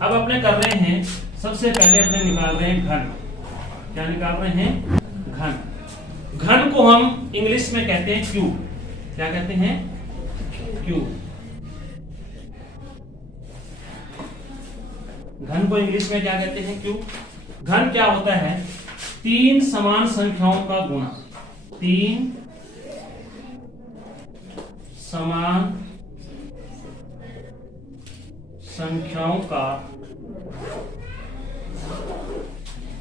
अब अपने कर रहे हैं, सबसे पहले अपने निकाल रहे हैं घन। क्या निकाल रहे हैं? घन। घन को हम इंग्लिश में कहते हैं क्यूब। क्या कहते हैं? क्यूब। घन को इंग्लिश में क्या कहते हैं? क्यूब। घन क्या होता है? तीन समान संख्याओं का गुणा। तीन समान संख्याओं का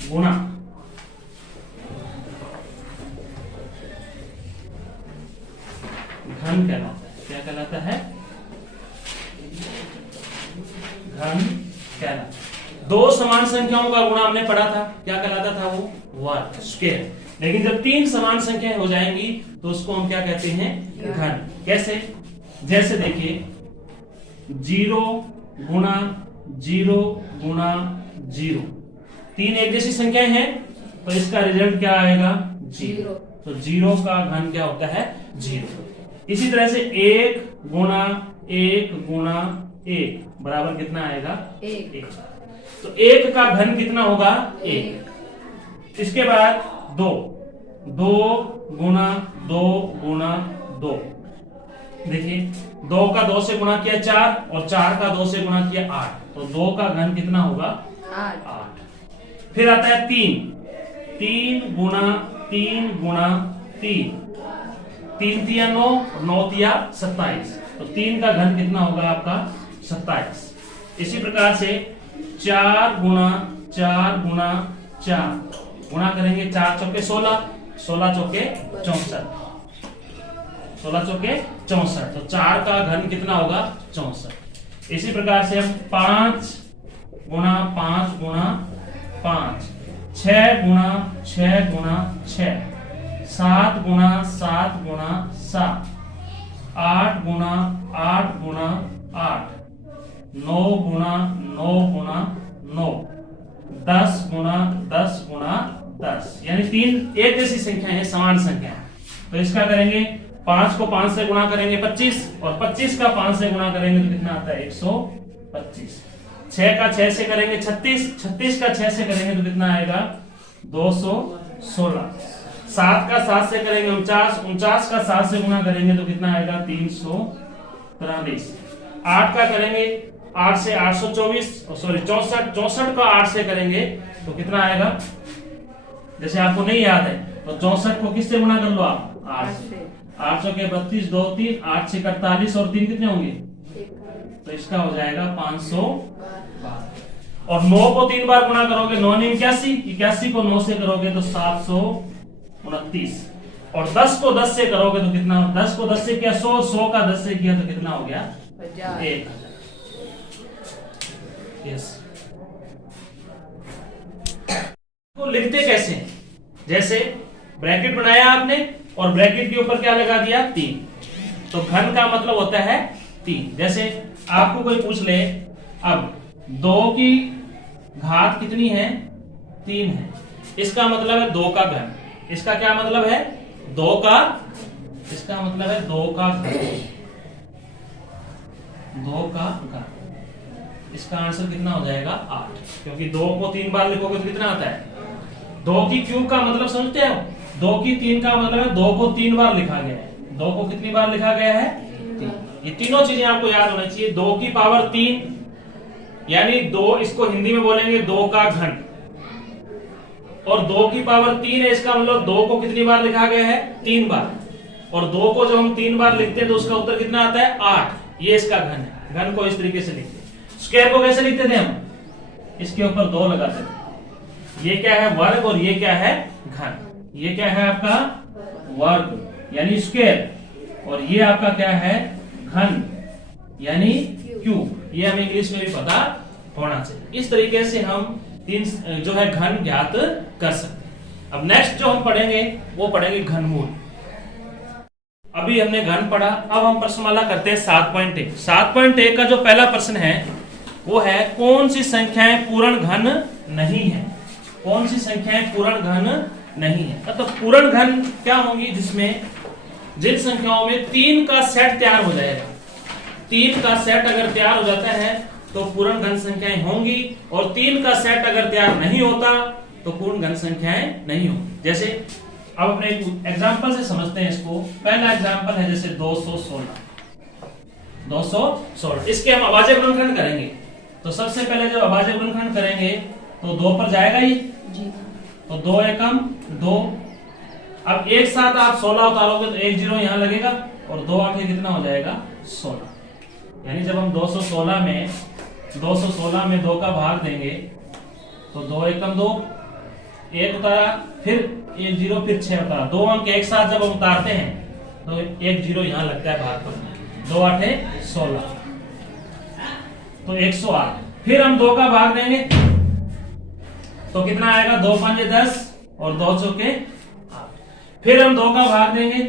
गुणा। घन कहलाता है। क्या कहलाता है? घन कहलाता है। दो समान संख्याओं का गुणा हमने पढ़ा था, क्या कहलाता था वो? वर्ग, स्क्वायर। लेकिन जब तीन समान संख्याएं हो जाएंगी तो उसको हम क्या कहते हैं? घन। कैसे? जैसे देखिए 0 गुणा 0 गुणा 0, तीन एक जैसी संख्याएं हैं तो इसका रिजल्ट क्या आएगा? 0। तो 0 का घन क्या होता है? 0। इसी तरह से 1 गुणा 1 गुणा 1 बराबर कितना आएगा? 1। तो 1 का घन कितना होगा? 1। इसके बाद 2 गुणा 2 गुणा 2, देखिए 2 का 2 से गुणा किया 4 और 4 का 2 से गुणा किया 8, तो 2 का घन कितना होगा? 8। फिर आता है 3 गुणा 3 गुणा 3, 3 तिया 9, 9 तिया 27, तो 3 का घन कितना होगा आपका? 27। इसी प्रकार से 4 गुणा 4 गुणा 4 गुणा करेंगे, 4 चौके 16, 16 चौके 64, 16 चौके 64, तो 4 का घन कितना होगा? 64। इसी प्रकार से हम 5 गुणा 5 गुणा 5, 6 गुणा 6 गुणा 6, 7 गुणा 7 गुणा 7, 8 गुणा 8 गुणा 8, 9 गुणा 9 गुणा 9, 10 गुणा 10 गुणा 10, यानी तीन एक जैसी संख्या है, समान संख्या है। तो इसका करेंगे 5 को 5 से गुणा करेंगे 25, और 25 का 5 से गुणा करेंगे तो कितना आता है? 125। 6 का 6 से करेंगे 36, 36 का 6 से करेंगे तो कितना आएगा? 216। 7 का 7 से करेंगे 49, 49 का 7 से गुणा करेंगे तो कितना आएगा? 343। 8 का करेंगे 8 से 824, सॉरी 64, 64 का 8 से करेंगे तो कितना आएगा? जैसे आपको नहीं याद है तो 64 को किससे गुणा कर लो आप? 8 से। 800 के 32, 2 3, 8 से 48 और 3 कितने होंगे? तो इसका हो जाएगा 512। और 9 को 3 बार गुणा करोगे, 9 9 81, 81 को 9 से करोगे तो 729, और 10 को 10 से करोगे तो कितना? 10 को 10 से किया 100, 100 का 10 से किया तो कितना हो गया? 1000। यस। तो लिखते कैसे? जैसे ब्रैकेट बनाया आपने और ब्रैकेट के ऊपर क्या लगा दिया? 3। तो घन का मतलब होता है 3। जैसे आपको कोई पूछ ले, अब 2 की घात कितनी है? 3 है, इसका मतलब है 2 का घन। इसका क्या मतलब है? 2 का, इसका मतलब है 2 का घन, 2 का घन। इसका आंसर कितना हो जाएगा? 8, क्योंकि 2 को 3 बार लिखोगे तो कितना आता है? 2 की क्यूब का मतलब समझते हो? 2 की 3 का मतलब है 2 को 3 बार लिखा गया है। 2 को कितनी बार लिखा गया है? 3। ये तीनों चीजें आपको याद होना चाहिए। 2 की पावर 3, यानी 2, इसको हिंदी में बोलेंगे 2 का घन, और 2 की पावर 3 है, इसका मतलब 2 को कितनी बार लिखा गया है? 3 बार। और 2 को जब हम 3 बार लिखते हैं तो उसका उत्तर कितना आता है? 8। ये इसका घन है। घन को इस तरीके से लिखते हैं। स्क्वायर को कैसे लिखते थे हम? इसके ऊपर 2 लगाते थे। ये क्या है? वर्ग, और ये क्या है? घन। ये क्या है आपका? वर्ग यानी स्क्वायर, और ये आपका क्या है? घन यानी क्यूब। ये हमें इंग्लिश में भी पता होना चाहिए। इस तरीके से हम तीन जो है घन ज्ञात कर सकते हैं। अब नेक्स्ट जो हम पढ़ेंगे वो पढ़ेंगे घनमूल। अभी हमने घन पढ़ा, अब हम प्रश्नमाला करते हैं 7.1। 7.1 का जो पहला प्रश्न है वो है, कौन सी संख्याएं पूर्ण घन नहीं है? कौन सी संख्याएं पूर्ण घन नहीं है? मतलब पूर्ण घन क्या होंगी? जिसमें जिन संख्याओं में 3 का सेट तैयार हो जाएगा। 3 का सेट अगर तैयार हो जाता है तो पूर्ण घन संख्याएं होंगी, और 3 का सेट अगर तैयार नहीं होता तो पूर्ण घन संख्याएं नहीं होंगी। जैसे अब अपने एग्जांपल से समझते हैं इसको। पहला एग्जांपल है जैसे 216। इसके हम अभाज्य गुणनखंड करेंगे। तो सबसे पहले जब अभाज्य गुणनखंड करेंगे तो 2 पर जाएगा ही जी। तो 2 एकम 2। अब एक साथ आप 16 उतारोगे तो 1 0 यहां लगेगा और 2 8 कितना हो जाएगा 16। यानी जब हम 216 में 2 का भाग देंगे तो 2 एकम 2, 1 उतारा, फिर 1 0, फिर 6 उतारा। 2 अंक एक साथ जब हम उतारते हैं तो 1 0 यहां लगता है भाग पर। 2 8 16 तो 108। फिर हम 2 का भाग देंगे तो कितना आएगा 2 5 10 और 2 चौके 8। फिर हम 2 का भाग देंगे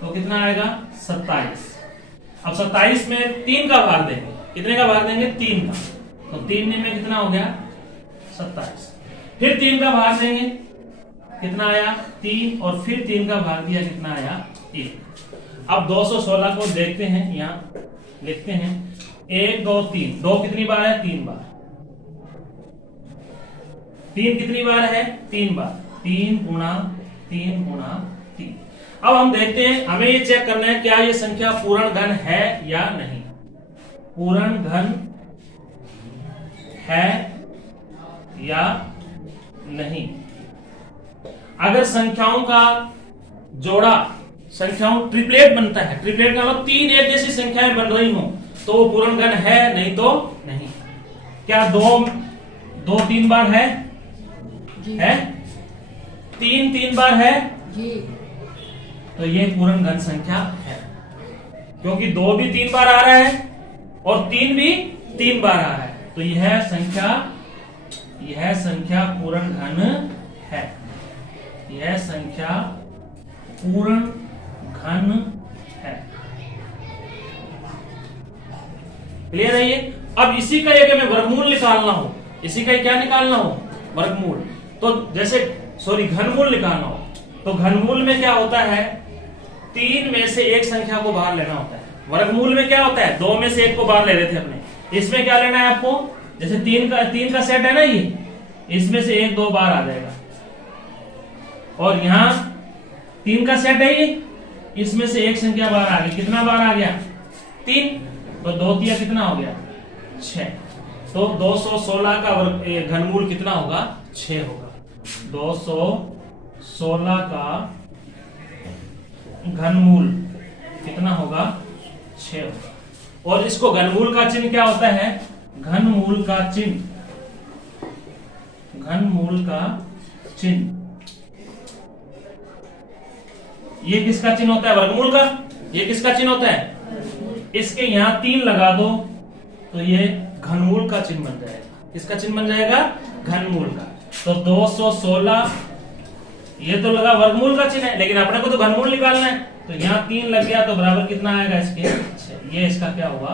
तो कितना आएगा 27। अब 27 में 3 का भाग देंगे। कितने का भाग देंगे 3 का। तो 3 में कितना हो गया 27। फिर 3 का भाग देंगे कितना आया 3, और फिर 3 का भाग दिया कितना आया 1। अब 216 को देखते हैं, यहां लिखते हैं 1 2 3। 2 कितनी बार है 3 बार। 3 कितनी बार है 3 बार। 3 गुणा 3 गुणा 3। अब हम देखते हैं, हमें ये चेक करना है क्या ये संख्या पूर्ण घन है या नहीं। पूर्ण घन है या नहीं। अगर संख्याओं का जोड़ा संख्याओं ट्रिपलेट बनता है, ट्रिपलेट का मतलब 3 एक जैसी संख्याएं बन रही हो तो वो पूर्ण घन है, नहीं तो नहीं। क्या 2 3 बार है जी। है 3 3 बार है जी। तो ये पूर्ण घन संख्या है, क्योंकि 2 भी 3 बार आ रहा है और 3 भी 3 बार आ रहा है। तो यह संख्या पूर्ण घन है। यह संख्या पूर्ण घन है। क्लियर है ये। अब इसी का एक हमें वर्गमूल निकालना हो, इसी का क्या निकालना हो वर्गमूल, तो जैसे घनमूल निकालना हो तो घनमूल में क्या होता है 3 में से एक संख्या को बाहर लेना होता है। वर्गमूल में क्या होता है 2 में से 1 को बाहर ले रहे थे अपने। इसमें क्या लेना है आपको, जैसे 3 का सेट है ना ये, इसमें से 1 2 बार आ जाएगा, और यहां 3 का सेट है ये, इसमें से एक संख्या बाहर आ गई। कितना बार आ गया 3, तो 2 3 कितना हो गया 6। तो 216 का घनमूल कितना होगा 6 होगा। 216 का घनमूल कितना होगा 6 होगा। और इसको घनमूल का चिन्ह क्या होता है, घनमूल का चिन्ह ये किसका चिन्ह होता है वर्गमूल का। ये किसका चिन्ह होता है, इसके यहां 3 लगा दो तो ये घनमूल का चिन्ह बन जाएगा। किसका चिन्ह बन जाएगा घनमूल का। तो 216 ये तो लगा वर्गमूल का चिन्ह है, लेकिन अपने को तो घनमूल निकालना है, तो यहां 3 लग गया तो बराबर कितना आएगा इसके 6। ये इसका क्या हुआ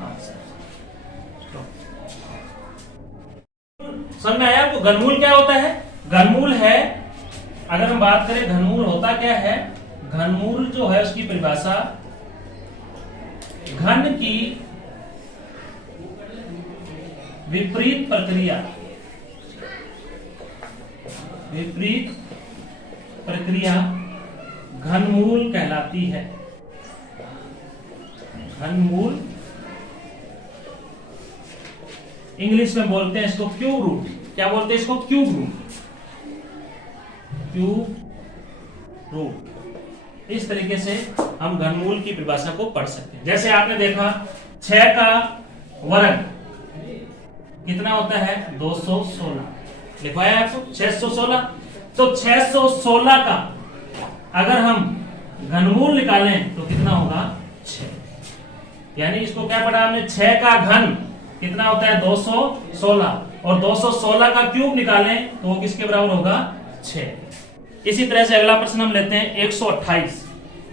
आंसर। समझ में आया आपको घनमूल क्या होता है। घनमूल है, अगर हम बात करें घनमूल होता क्या है, घनमूल जो है उसकी परिभाषा घन की विपरीत प्रक्रिया घनमूल कहलाती है। घनमूल इंग्लिश में बोलते हैं इसको क्यूब रूट। क्या बोलते हैं इसको क्यूब रूट। इस तरीके से हम घनमूल की परिभाषा को पढ़ सकते हैं। जैसे आपने देखा 6 का वर्ग कितना होता है 216, लिखवाया आपको 616। तो 616 का अगर हम घनमूल निकालें तो कितना होगा 6। यानी इसको क्या पढ़ा हमने, 6 का घन कितना होता है 216, और 216 का क्यूब निकालें तो वो किसके बराबर होगा 6। इसी तरह से अगला प्रश्न हम लेते हैं 128।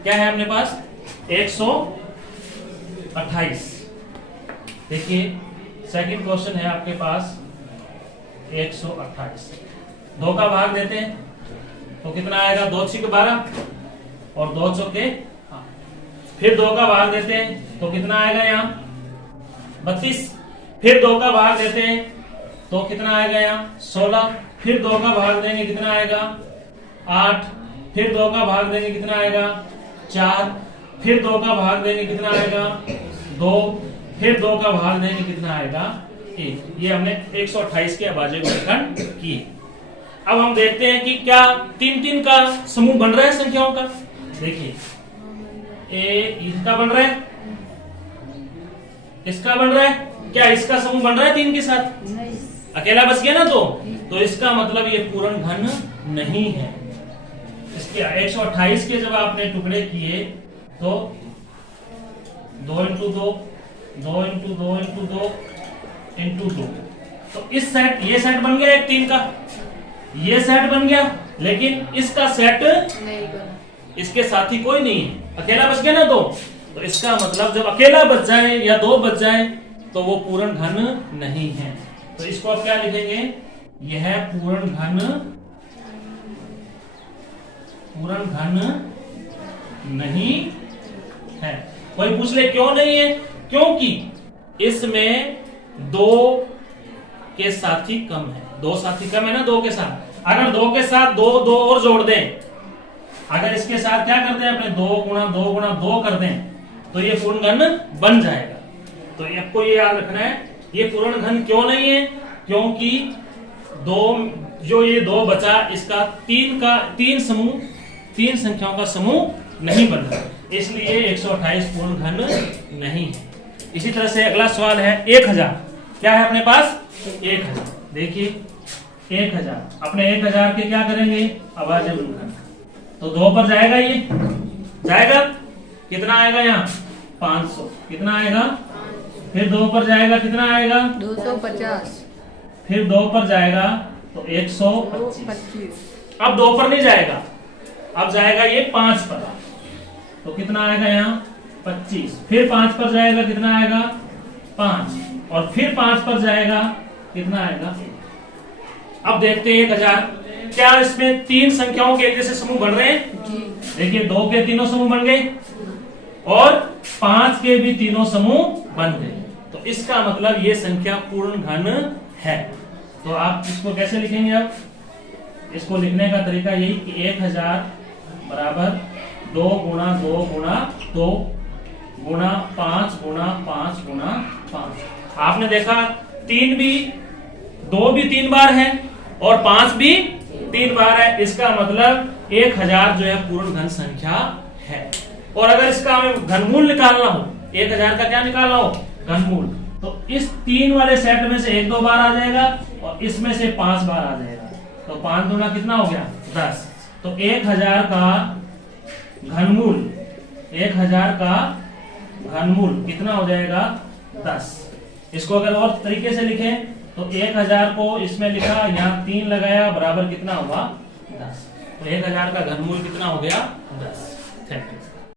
क्या है अपने पास 128। देखिए सेकंड क्वेश्चन है आपके पास 128। 2 का भाग देते हैं तो कितना आएगा 2 6 12 और 2 चौके 8। फिर 2 का भाग देते हैं तो कितना आएगा यहाँ 32। फिर 2 का भाग देते हैं तो कितना आएगा यहाँ 16। फिर 2 का भाग देंगे कितना आएगा 8। फिर 2 का भाग देंगे कितना आएगा 4। फिर 2 का भाग देंगे कितना आएगा 2। फिर 2 का भाग देंगे कितना आएगा 1। ये हमने 128 के अभाज्य गुणनखंड किए। अब हम देखते हैं कि क्या 3-3 का समूह बन रहा है संख्याओं का। देखिए इसका बन रहा है, इसका बन रहा है, क्या इसका समूह बन रहा है 3 के साथ? नहीं। अकेला बच गया ना तो इसका मतलब ये पूर्ण घन नहीं है। इसके 128 के जब आपने टुकड़े किए तो 2 इंटू 2, 2 इंटू 2 इंटू 2 इंटू 2, तो इस सेट, ये सेट बन गया एक 3 का, ये सेट बन गया, लेकिन इसका सेट नहीं बना, इसके साथी कोई नहीं है, अकेला बच गया ना तो इसका मतलब जब अकेला बच जाए या 2 बच जाए तो वो पूर्ण घन नहीं है। तो इसको आप क्या लिखेंगे, यह पूर्ण घन नहीं है। कोई पूछ ले क्यों नहीं है? क्योंकि इसमें 2 के साथी कम है, 2 साथी कम है ना 2 के साथ। अगर 2 के साथ 2 और जोड़ दें, अगर इसके साथ क्या करते हैं अपने 2 गुणा 2 गुणा 2 कर दें तो ये पूर्ण घन बन जाएगा। तो आपको ये याद रखना है, ये पूर्ण घन क्यों नहीं है? क्योंकि 2 बचा, इसका 3 समूह, 3 संख्याओं का समूह नहीं बन रहा, इसलिए 128 पूर्ण घन नहीं है। इसी तरह से अगला सवाल है 1000। क्या है अपने पास? 1000। देखिए 1000, अपने 1000 के क्या करेंगे अभाज्य गुणनखंड, तो 2 पर जाएगा, ये जाएगा, कितना आएगा यहाँ 500, कितना आएगा। फिर 2 पर जाएगा, कितना आएगा 250। फिर 2 पर जाएगा तो 125। अब 2 पर नहीं जाएगा, अब जाएगा ये 5 पर, तो कितना आएगा यहाँ 25। फिर 5 पर जाएगा, कितना आएगा 5, और फिर 5 पर जाएगा, कितना आएगा। अब देखते हैं 1000, क्या इसमें 3 संख्याओं के एक जैसे समूह बन रहे हैं? देखिए 2 के तीनों समूह बन गए और 5 के भी तीनों समूह बन गए, तो इसका मतलब ये संख्या पूर्ण घन है। तो आप इसको कैसे लिखेंगे? अब इसको लिखने का तरीका यही कि 1000 बराबर 2 गुणा 2 गुणा 2 गुणा 5 गुणा 5 गुणा 5। आपने देखा 2 भी 3 बार है और 5 भी 3 बार है, इसका मतलब 1000 जो है पूर्ण घन संख्या है। और अगर इसका हमें घनमूल निकालना हो, 1000 का क्या निकालना हो घनमूल, तो इस 3 वाले सेट में से 1-2 बार आ जाएगा और इसमें से 5 बार आ जाएगा, तो 5 दूना कितना हो गया 10। तो 1000 का घनमूल, 1000 का घनमूल कितना हो जाएगा 10। इसको अगर और तरीके से लिखें तो 1000 को इसमें लिखा, यहाँ 3 लगाया, बराबर कितना हुआ 10। तो 1000 का घनमूल कितना हो गया 10। Thank you.